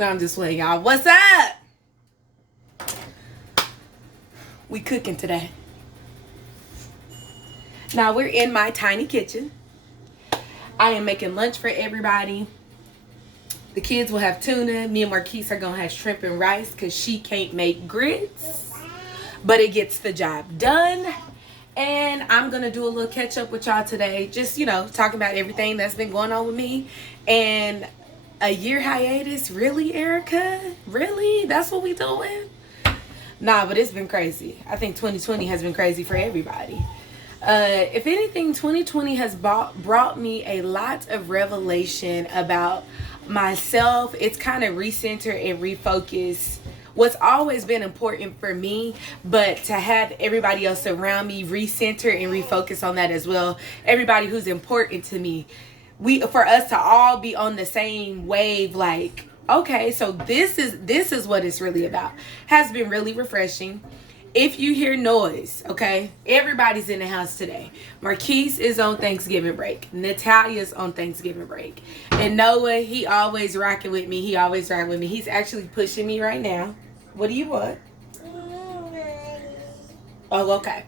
I'm just playing, y'all. What's up? We cooking today. Now we're in my tiny kitchen. I am making lunch for everybody. The kids will have tuna. Me and Marquise are gonna have shrimp and rice because she can't make grits, but it gets the job done. And I'm gonna do a little catch up with y'all today. Just, you know, talking about everything that's been going on with me. And a year hiatus? Really, Erica? Really? That's what we doing? Nah, but it's been crazy. I think 2020 has been crazy for everybody. If anything, 2020 has brought me a lot of revelation about myself. It's kind of recenter and refocus what's always been important for me, but to have everybody else around me recenter and refocus on that as well. Everybody who's important to me. For us to all be on the same wave, like, okay, so this is what it's really about, has been really refreshing. If you hear noise, okay, everybody's in the house today. Marquise is on Thanksgiving break. Natalia's on Thanksgiving break. And Noah, he always rocking with me. He's actually pushing me right now. What do you want? Oh, okay.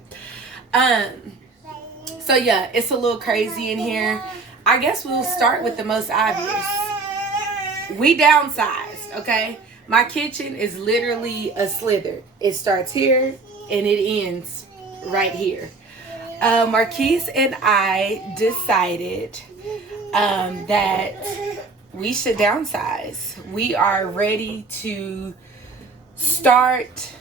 So yeah, it's a little crazy in here. I guess we'll start with the most obvious. We downsized, okay? My kitchen is literally a slither. It starts here and it ends right here. Marquise and I decided that we should downsize. We are ready to start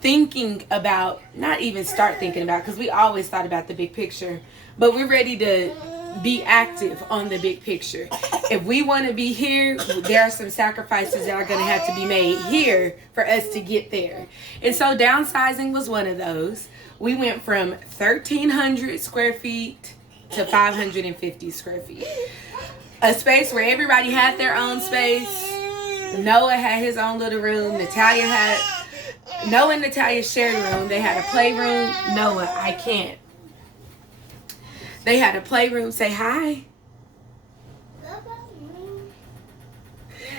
thinking about, not even start thinking about, because we always thought about the big picture, but we're ready to be active on the big picture. If we want to be here, there are some sacrifices that are going to have to be made here for us to get there. And so downsizing was one of those. We went from 1,300 square feet to 550 square feet. A space where everybody had their own space. Noah had his own little room. Noah and Natalia shared a room. They had a playroom. Noah, I can't. They had a playroom. Say hi.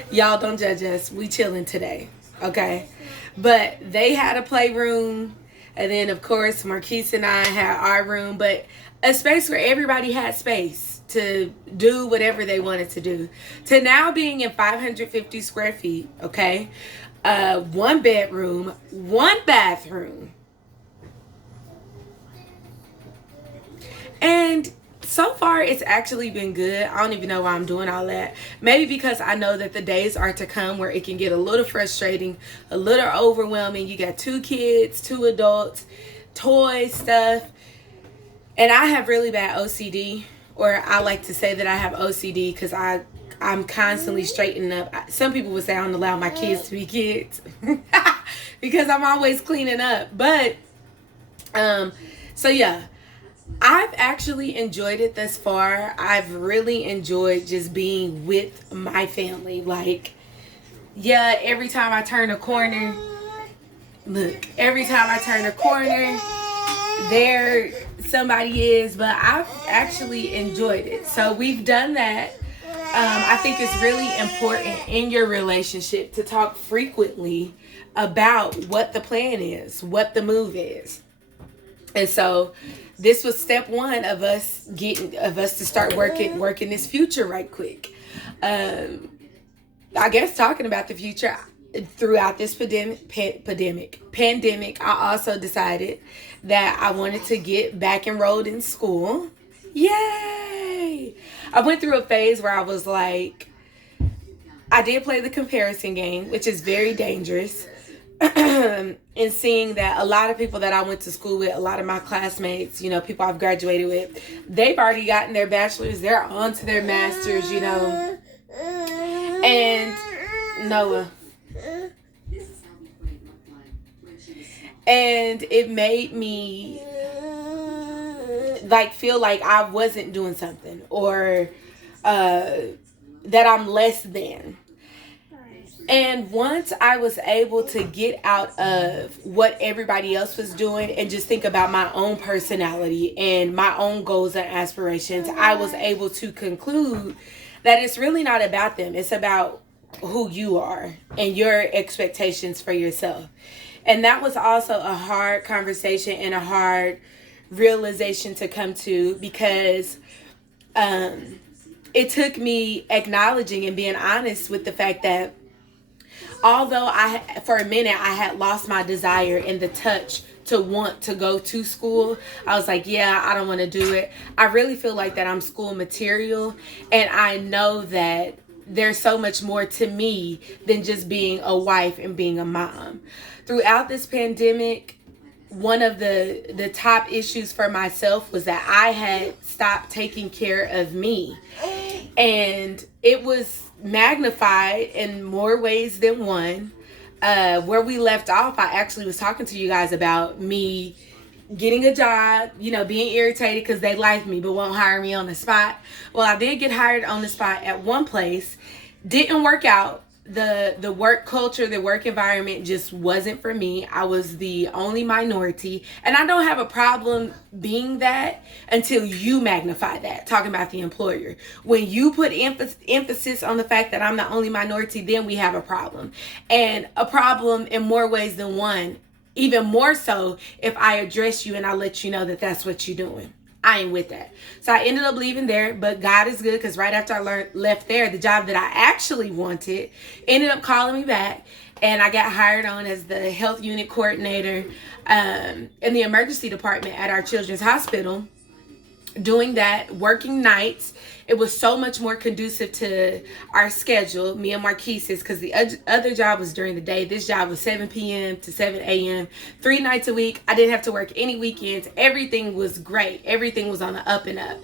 Y'all don't judge us. We chilling today. Okay? But they had a playroom. And then, of course, Marquise and I had our room. But a space where everybody had space to do whatever they wanted to do. To now being in 550 square feet. Okay? 1 bedroom. 1 bathroom. And so far, it's actually been good. I don't even know why I'm doing all that. Maybe because I know that the days are to come where it can get a little frustrating, a little overwhelming. You got 2 kids, 2 adults, toys, stuff. And I have really bad OCD. Or I like to say that I have OCD because I'm constantly straightening up. Some people would say I don't allow my kids to be kids. Because I'm always cleaning up. But, so yeah. I've actually enjoyed it thus far. I've really enjoyed just being with my family. Like, yeah, every time I turn a corner, there somebody is, but I've actually enjoyed it. So we've done that. I think it's really important in your relationship to talk frequently about what the plan is, what the move is. And so this was step 1 of us to start working this future right quick. I guess talking about the future throughout this pandemic, I also decided that I wanted to get back enrolled in school. Yay! I went through a phase where I was like, I did play the comparison game, which is very dangerous. And seeing that a lot of people that I went to school with, a lot of my classmates, you know, people I've graduated with, they've already gotten their bachelor's, they're on to their master's, you know. And Noah. And it made me like feel like I wasn't doing something, or that I'm less than. And once I was able to get out of what everybody else was doing and just think about my own personality and my own goals and aspirations, I was able to conclude that it's really not about them. It's about who you are and your expectations for yourself. And that was also a hard conversation and a hard realization to come to, because it took me acknowledging and being honest with the fact that although for a minute I had lost my desire and the touch to want to go to school, I was like, yeah, I don't want to do it. I really feel like that I'm school material, and I know that there's so much more to me than just being a wife and being a mom. Throughout this pandemic, one of the top issues for myself was that I had stopped taking care of me. And it was magnified in more ways than one. Where we left off, I actually was talking to you guys about me getting a job, being irritated because they like me but won't hire me on the spot. Well, I did get hired on the spot at one place. Didn't work out. The work culture, the work environment just wasn't for me. I was the only minority, and I don't have a problem being that until you magnify that, talking about the employer. When you put emphasis on the fact that I'm the only minority, then we have a problem, and a problem in more ways than one. Even more so if I address you and I let you know that that's what you're doing. I ain't with that. So I ended up leaving there, but God is good, because right after I left there, the job that I actually wanted ended up calling me back, and I got hired on as the health unit coordinator in the emergency department at our children's hospital. Doing that, working nights. It was so much more conducive to our schedule, me and Marquise's, because the other job was during the day. This job was 7 p.m. to 7 a.m., 3 nights a week. I didn't have to work any weekends. Everything was great. Everything was on the up and up.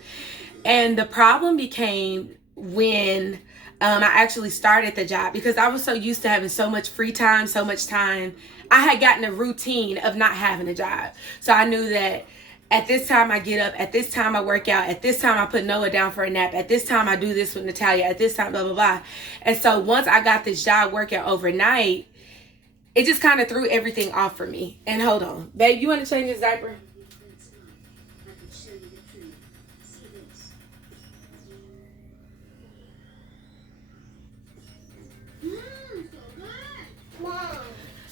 And the problem became when I actually started the job, because I was so used to having so much free time, so much time. I had gotten a routine of not having a job. So I knew that at this time I get up, at this time I work out, at this time I put Noah down for a nap, at this time I do this with Natalia, at this time, blah, blah, blah. And so once I got this job working overnight, it just kind of threw everything off for me. And hold on. Babe, you want to change his diaper?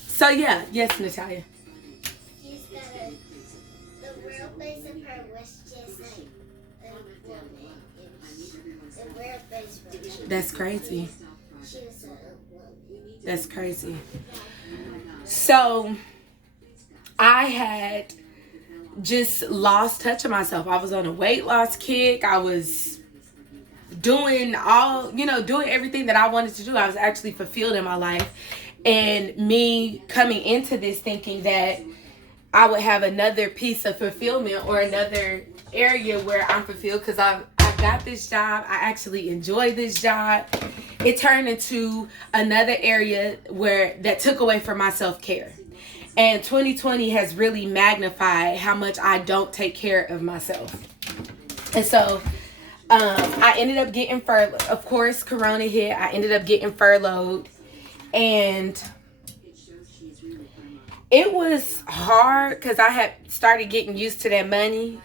So yeah, yes, Natalia. That's crazy. That's crazy. So I had just lost touch of myself. I was on a weight loss kick. I was doing doing everything that I wanted to do. I was actually fulfilled in my life. And me coming into this thinking that I would have another piece of fulfillment or another area where I'm fulfilled because I got this job. I actually enjoy this job. It turned into another area that took away from my self-care. And 2020 has really magnified how much I don't take care of myself. And so I ended up getting furloughed. Of course, Corona hit. I ended up getting furloughed. And it was hard because I had started getting used to that money.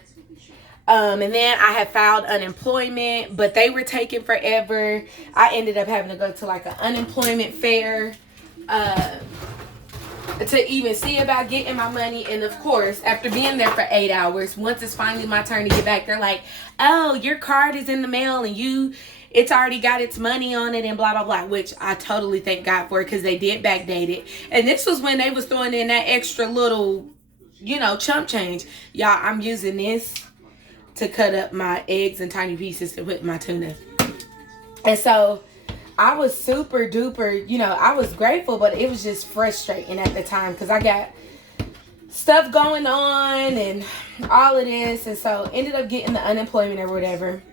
And then I had filed unemployment, but they were taking forever. I ended up having to go to like an unemployment fair to even see about getting my money. And of course, after being there for 8 hours, once it's finally my turn to get back, they're like, oh, your card is in the mail and it's already got its money on it and blah, blah, blah, which I totally thank God for because they did backdate it. And this was when they was throwing in that extra little, chump change. Y'all, I'm using this to cut up my eggs in tiny pieces to put in my tuna. And so I was super duper, I was grateful, but it was just frustrating at the time because I got stuff going on and all of this. And so ended up getting the unemployment or whatever.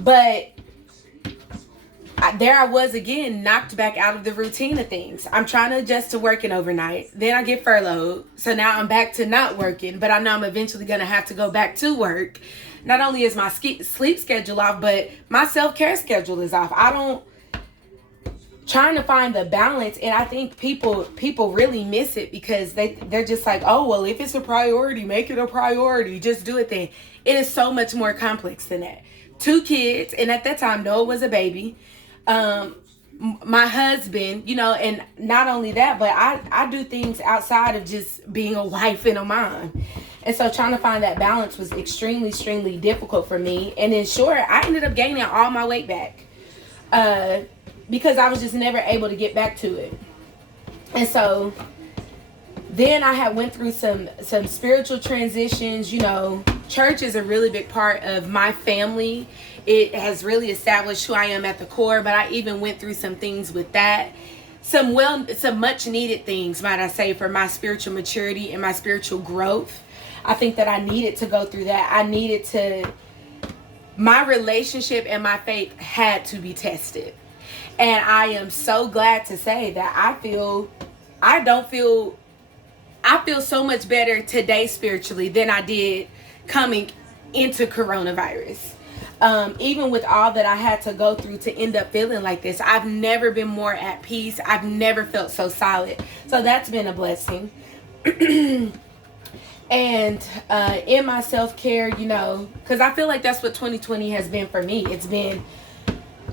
But there I was again, knocked back out of the routine of things. I'm trying to adjust to working overnight. Then I get furloughed. So now I'm back to not working. But I know I'm eventually going to have to go back to work. Not only is my sleep schedule off, but my self-care schedule is off. trying to find the balance. And I think people really miss it because they're just like, oh, well, if it's a priority, make it a priority, just do it then. It is so much more complex than that. 2 kids, and at that time Noah was a baby, my husband, you know, and not only that, but I do things outside of just being a wife and a mom. And so trying to find that balance was extremely difficult for me. And then sure, I ended up gaining all my weight back because I was just never able to get back to it. And so then I had went through some spiritual transitions. You know, church is a really big part of my family. It has really established who I am at the core, but I even went through some things with that. Some much needed things, might I say, for my spiritual maturity and my spiritual growth. I think that I needed to go through that. My relationship and my faith had to be tested. And I am so glad to say that I feel so much better today spiritually than I did coming into coronavirus. Even with all that I had to go through to end up feeling like this, I've never been more at peace. I've never felt so solid. So that's been a blessing. And in my self-care, you know, because I feel like that's what 2020 has been for me. It's been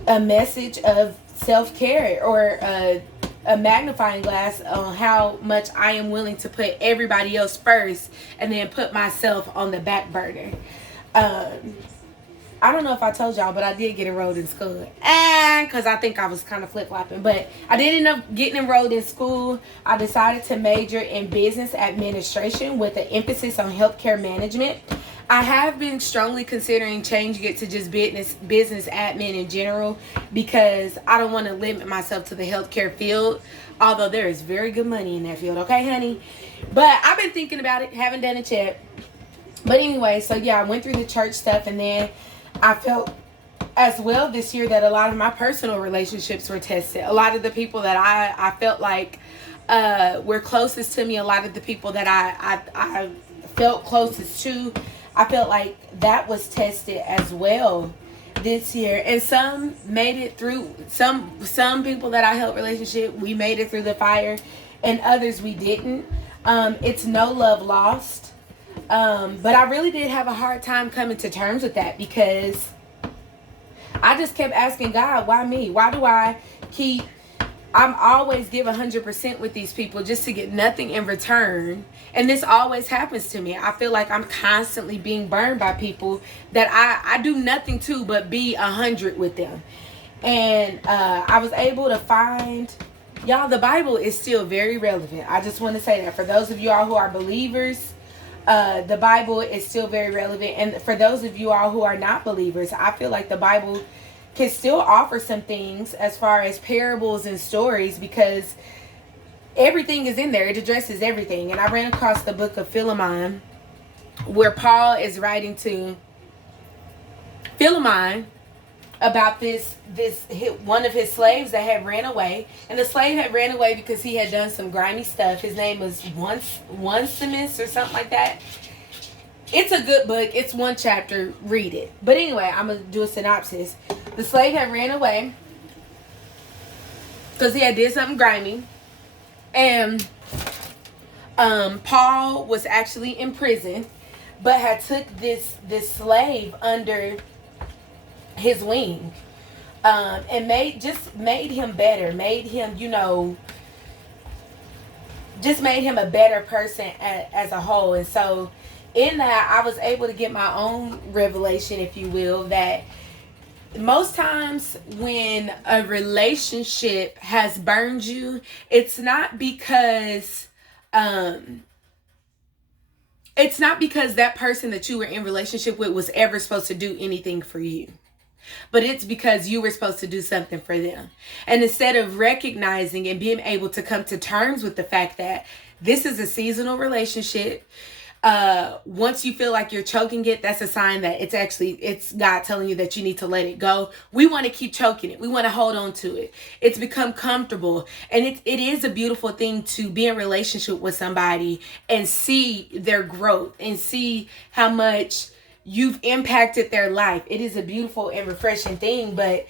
a message of self-care, or a magnifying glass on how much I am willing to put everybody else first and then put myself on the back burner. I don't know if I told y'all, but I did get enrolled in school. Because I think I was kind of flip-flopping. But I did end up getting enrolled in school. I decided to major in business administration with an emphasis on healthcare management. I have been strongly considering changing it to just business admin in general, because I don't want to limit myself to the healthcare field, although there is very good money in that field, okay, honey? But I've been thinking about it, haven't done it yet. But anyway, so yeah, I went through the church stuff, and then I felt as well this year that a lot of my personal relationships were tested. A lot of the people that I felt like were closest to me, a lot of the people that I felt closest to, I felt like that was tested as well this year. And some made it through. Some people that I held relationship, we made it through the fire, and others we didn't. It's no love lost. But I really did have a hard time coming to terms with that, because I just kept asking God, why me? Why do I'm always give 100% with these people just to get nothing in return. And this always happens to me. I feel like I'm constantly being burned by people that I do nothing to but be 100 with them. And I was able to find, y'all, the Bible is still very relevant. I just want to say that for those of you all who are believers, the Bible is still very relevant. And for those of you all who are not believers, I feel like the Bible can still offer some things as far as parables and stories, because everything is in there. It addresses everything. And I ran across the book of Philemon, where Paul is writing to Philemon about this one of his slaves that had ran away. And the slave had ran away because he had done some grimy stuff. His name was Onesimus or something like that. It's a good book. It's 1 chapter. Read it. But anyway, I'm going to do a synopsis. The slave had ran away because he had did something grimy. And Paul was actually in prison, but had took this slave under his wing, and made him better, made him, you know, just made him a better person as a whole. And so in that, I was able to get my own revelation, if you will, that most times when a relationship has burned you, it's not because that person that you were in relationship with was ever supposed to do anything for you. But it's because you were supposed to do something for them. And instead of recognizing and being able to come to terms with the fact that this is a seasonal relationship, once you feel like you're choking it, that's a sign that it's God telling you that you need to let it go. We want to keep choking it. We want to hold on to it. It's become comfortable. And it is a beautiful thing to be in relationship with somebody and see their growth and see how much you've impacted their life. It is a beautiful and refreshing thing. But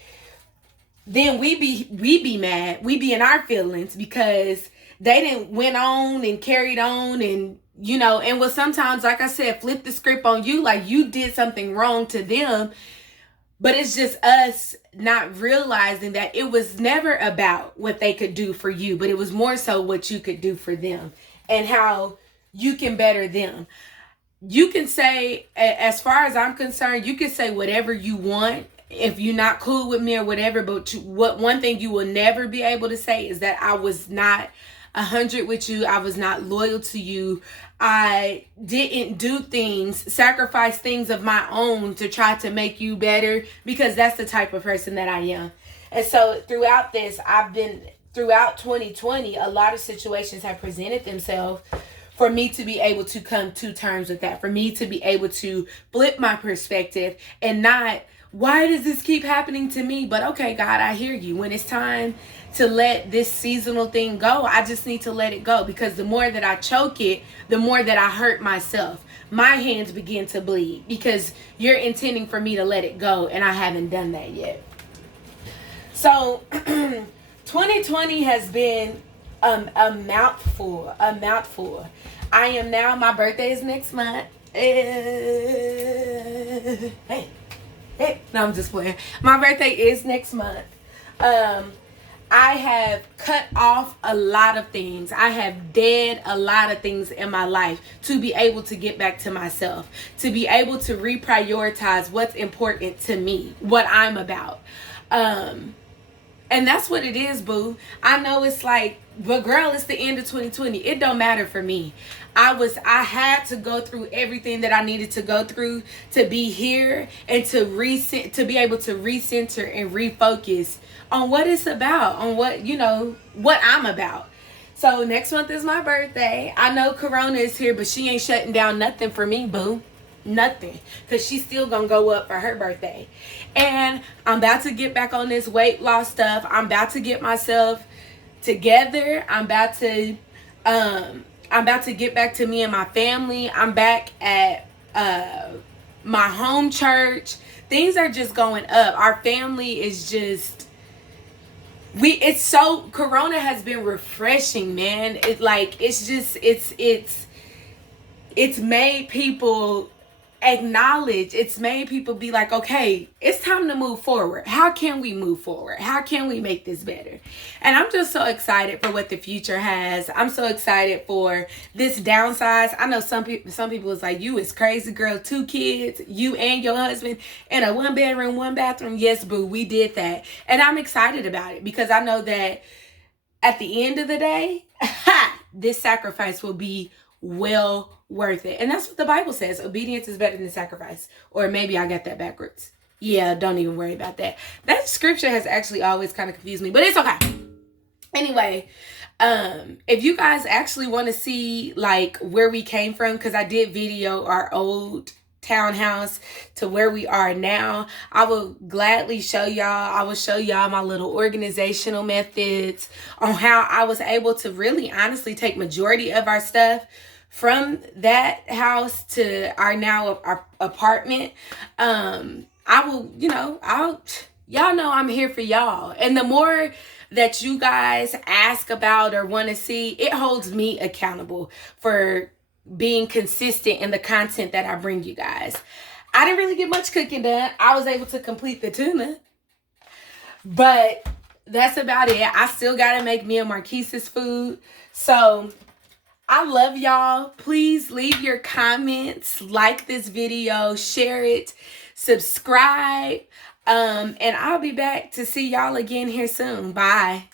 then we be mad. We be in our feelings because they didn't went on and carried on, and you know, and will sometimes, like I said, flip the script on you, like you did something wrong to them. But it's just us not realizing that it was never about what they could do for you, but it was more so what you could do for them and how you can better them. You can say, as far as I'm concerned, you can say whatever you want if you're not cool with me or whatever. But what one thing you will never be able to say is that I was not 100 with you. I was not loyal to you. I didn't do things, sacrifice things of my own to try to make you better, because that's the type of person that I am. And so throughout this, throughout 2020, a lot of situations have presented themselves for me to be able to come to terms with that, for me to be able to flip my perspective and not, why does this keep happening to me? But okay, God, I hear you. When it's time to let this seasonal thing go, I just need to let it go, because the more that I choke it, the more that I hurt myself. My hands begin to bleed because you're intending for me to let it go, and I haven't done that yet. So 2020 has been a mouthful. I am now, my birthday is next month. Hey. No, I'm just playing. My birthday is next month. I have cut off a lot of things. I have dead a lot of things in my life to be able to get back to myself, to be able to reprioritize what's important to me, what I'm about. And that's what it is, boo. I know it's like, but girl, it's the end of 2020. It don't matter for me. I had to go through everything that I needed to go through to be here and to be able to recenter and refocus on what it's about, on what, you know, what I'm about. So next month is my birthday. I know Corona is here, but she ain't shutting down nothing for me, boo. Nothing, because she's still gonna go up for her birthday. And I'm about to get back on this weight loss stuff. I'm about to get myself together. I'm about to get back to me and my family. I'm back at my home church. Things are just going up. Our family is just, Corona has been refreshing, man. It's made people acknowledge, it's made people be like, okay, it's time to move forward. How can we move forward? How can we make this better? And I'm just so excited for what the future has. I'm so excited for this downsize. I know some people is like, you is crazy, girl, 2 kids, you and your husband in a 1-bedroom, 1-bathroom. Yes, boo, we did that. And I'm excited about it because I know that at the end of the day, this sacrifice will be well worth it. And that's what the Bible says. Obedience is better than sacrifice. Or maybe I got that backwards. Yeah, don't even worry about that. That scripture has actually always kind of confused me, but it's okay. Anyway, if you guys actually want to see like where we came from, because I did video our old townhouse to where we are now, I will gladly show y'all. I will show y'all my little organizational methods on how I was able to really honestly take majority of our stuff from that house to our apartment. Y'all know I'm here for y'all. And the more that you guys ask about or want to see, it holds me accountable for being consistent in the content that I bring you guys. I didn't really get much cooking done. I was able to complete the tuna, but that's about it. I still got to make me and Marquise's food. So I love y'all. Please leave your comments, like this video, share it, subscribe. And I'll be back to see y'all again here soon. Bye.